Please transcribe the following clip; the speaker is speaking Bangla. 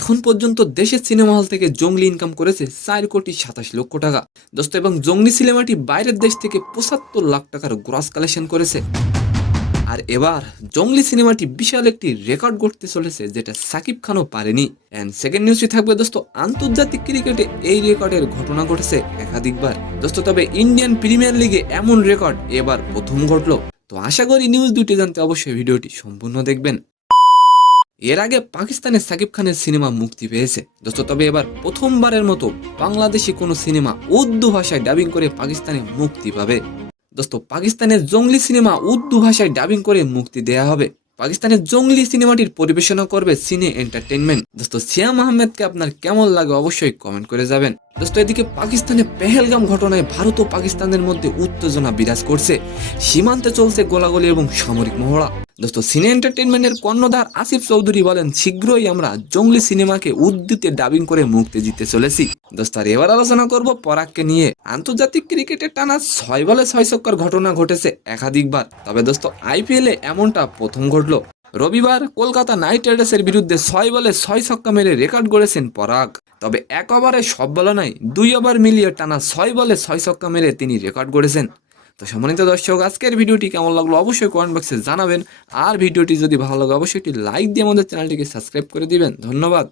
এখন পর্যন্ত দেশের সিনেমা হল থেকে জঙ্গলি ইনকাম করেছে 4,27,00,000 টাকা দোস্ত, এবং জঙ্গলি সিনেমাটি বাইরের দেশ থেকে 75 লাখ টাকার গ্রস কালেকশন করেছে। আর এবার জঙ্গলি সিনেমাটি বিশাল একটি রেকর্ড গড়তে চলেছে, যেটা সাকিব খানও পারেনি। এন্ড সেকেন্ড নিউজটি থাকবে দোস্ত, আন্তর্জাতিক ক্রিকেটে এই রেকর্ডের ঘটনা ঘটেছে একাধিকবার দোস্ত, তবে ইন্ডিয়ান প্রিমিয়ার লিগে এমন রেকর্ড এবার প্রথম ঘটলো। তো আশা করি নিউজ দুটি জানতে অবশ্যই ভিডিওটি সম্পূর্ণ দেখবেন। এর আগে পাকিস্তানে সাকিব খানের সিনেমা মুক্তি পেয়েছে দোস্ত, তবে এবার প্রথমবারের মতো বাংলাদেশি কোনো সিনেমা উর্দু ভাষায় ডাবিং করে পাকিস্তানে মুক্তি পাবে দোস্ত। পাকিস্তানের জঙ্গলি সিনেমা উর্দু ভাষায় ডাবিং করে মুক্তি দেয়া হবে। পাকিস্তানের জঙ্গলি সিনেমাটির পরিবেশনা করবে সিনে এন্টারটেইনমেন্ট দোস্ত। সিয়াম আহমেদকে আপনার কেমন লাগে অবশ্যই কমেন্ট করে যাবেন দোস্ত। এদিকে পাকিস্তানে পেহেলগাম ঘটনায় ভারত ও পাকিস্তানের মধ্যে উত্তেজনা বিরাজ করছে। সীমান্তে চলছে গোলাগুলি এবং সামরিক মহড়া দোস্ত। সিনে এন্টারটেইনমেন্টের কর্ণধার আসিফ চৌধুরী বলেন, শীঘ্রই আমরা জঙ্গলি সিনেমাকে উর্দুতে ডাবিং করে মুক্তি দিতে চলেছি দোস্ত। আর এবার আলোচনা করব পরাগকে নিয়ে। আন্তর্জাতিক ক্রিকেটে টানা 6 বলে 6 ছক্কার ঘটনা ঘটেছে একাধিকবার, তবে দোস্ত আইপিএলে এমনটা প্রথম ঘটলো। রবিবার কলকাতা নাইট রাইডার্সের বিরুদ্ধে 6 বলে 6 ছক্কা মেরে রেকর্ড গড়েছেন পরাগ। তবে এক ওভারে সব বলে নয়, 2 ওভার মিলিয়ে টানা 6 বলে 6 ছক্কা মেরে তিনি রেকর্ড গড়েছেন। তো সম্মানিত দর্শক, আজকের ভিডিওটি কেমন লাগলো অবশ্যই কমেন্ট বক্সে জানাবেন। আর ভিডিওটি যদি ভালো লাগে অবশ্যই একটি লাইক দিয়ে আমাদের চ্যানেলটিকে সাবস্ক্রাইব করে দিবেন। ধন্যবাদ।